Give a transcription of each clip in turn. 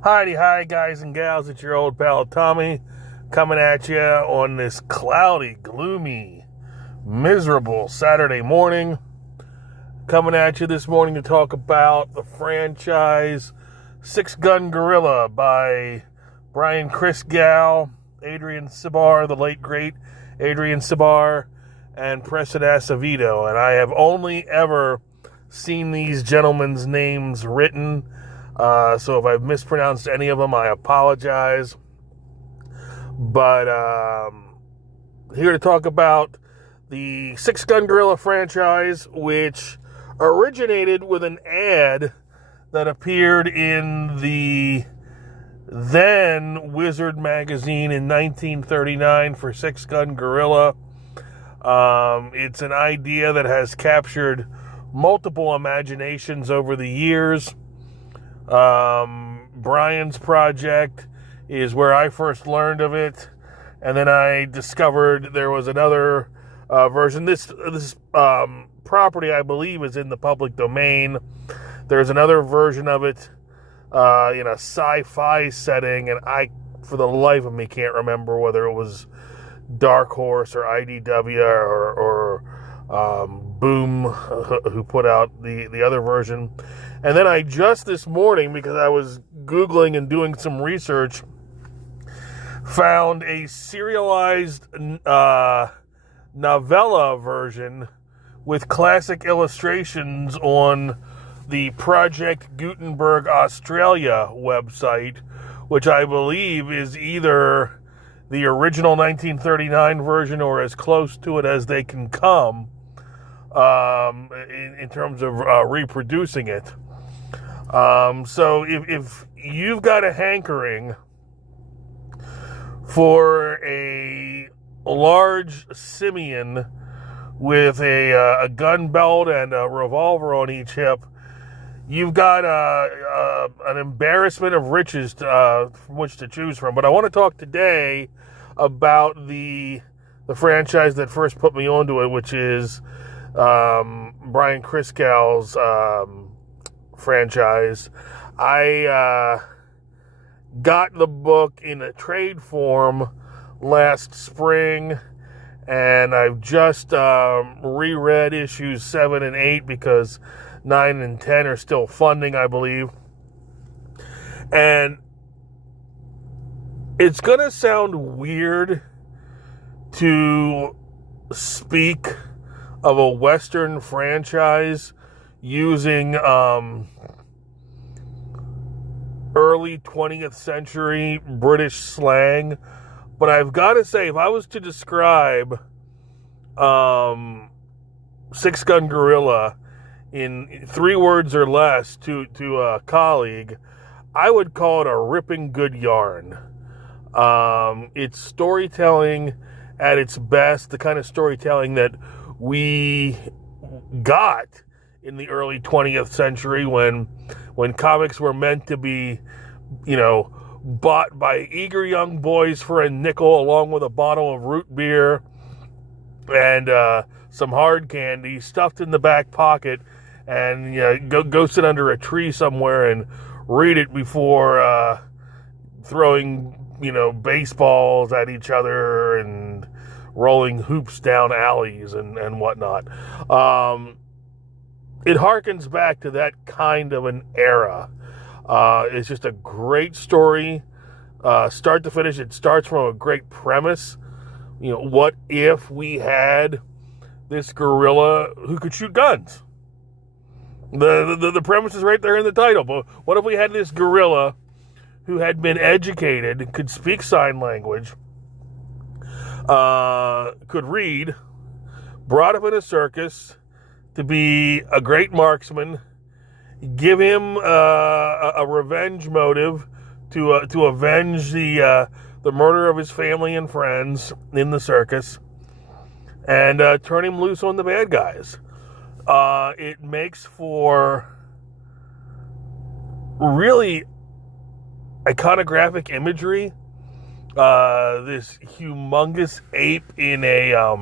Hi, guys and gals. It's your old pal Tommy coming at you on this cloudy, gloomy, miserable Saturday morning. Coming at you this morning to talk about the franchise Six Gun Gorilla by Brian Crisgall, Adrian Cibar, the late great Adrian Cibar, and Preston Acevedo. And I have only ever seen these gentlemen's names written. So if I've mispronounced any of them, I apologize. But here to talk about the Six Gun Gorilla franchise, which originated with an ad that appeared in the then Wizard magazine in 1939 for Six Gun Gorilla. It's an idea that has captured multiple imaginations over the years. Brian's project is where I first learned of it, and then I discovered there was another version. This property, I believe, is in the public domain. There's another version of it in a sci-fi setting, and I, for the life of me, can't remember whether it was Dark Horse or IDW or Boom who put out the other version. And then I just this morning, because I was Googling and doing some research, found a serialized novella version with classic illustrations on the Project Gutenberg Australia website, which I believe is either the original 1939 version or as close to it as they can come in terms of reproducing it. So if you've got a hankering for a large simian with a gun belt and a revolver on each hip, you've got an embarrassment of riches from which to choose from. But I want to talk today about the franchise that first put me onto it, which is Brian Crisgall's franchise. I got the book in a trade form last spring, and I've just reread issues 7 and 8 because 9 and 10 are still funding, I believe. And it's going to sound weird to speak of a Western franchise using early 20th century British slang, but I've got to say, if I was to describe Six Gun Gorilla in 3 words or less to a colleague, I would call it a ripping good yarn. It's storytelling at its best, the kind of storytelling that we got in the early 20th century when comics were meant to be, bought by eager young boys for a nickel, along with a bottle of root beer and some hard candy stuffed in the back pocket, and go sit under a tree somewhere and read it before throwing baseballs at each other and rolling hoops down alleys and whatnot. It harkens back to that kind of an era. It's just a great story, start to finish. It starts from a great premise. What if we had this gorilla who could shoot guns? The premise is right there in the title. But what if we had this gorilla who had been educated, could speak sign language, could read, brought up in a circus to be a great marksman, give him a revenge motive to avenge the murder of his family and friends in the circus, and turn him loose on the bad guys. It makes for really iconographic imagery. This humongous ape in a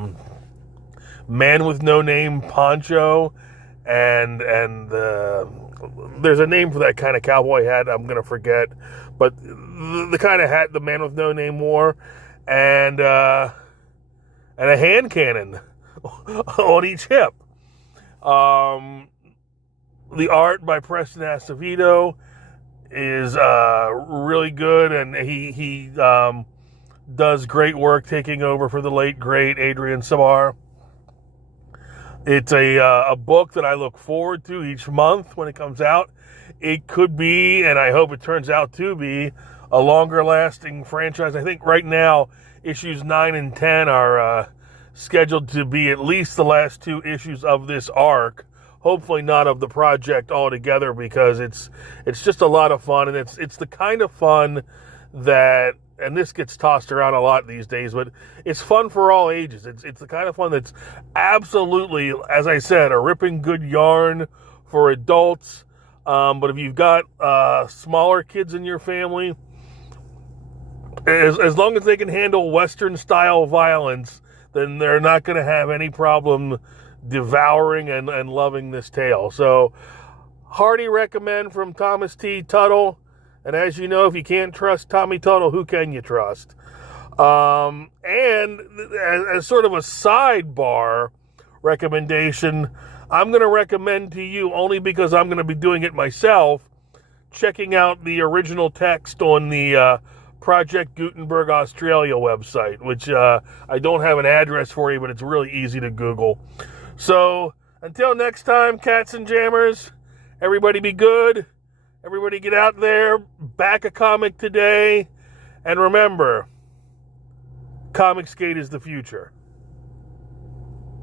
man with no name poncho, and the there's a name for that kind of cowboy hat. I'm going to forget. But the kind of hat the man with no name wore. And a hand cannon on each hip. The art by Preston Acevedo is really good, and he does great work taking over for the late great Adrian Samar. It's a book that I look forward to each month when it comes out. It could be, and I hope it turns out to be, a longer lasting franchise. I think right now issues 9 and 10 are scheduled to be at least the last 2 issues of this arc. Hopefully not of the project altogether, because it's just a lot of fun, and it's the kind of fun that, and this gets tossed around a lot these days, but it's fun for all ages. It's the kind of fun that's absolutely, as I said, a ripping good yarn for adults. But if you've got smaller kids in your family, as long as they can handle Western style violence, then they're not going to have any problem devouring and loving this tale. So, hearty recommend from Thomas T. Tuttle. And as you know, if you can't trust Tommy Tuttle, who can you trust? And as sort of a sidebar recommendation, I'm going to recommend to you, only because I'm going to be doing it myself, checking out the original text on the Project Gutenberg Australia website, which I don't have an address for you, but it's really easy to Google. So, until next time, cats and jammers, everybody be good. Everybody get out there, back a comic today. And remember, Comicsgate is the future.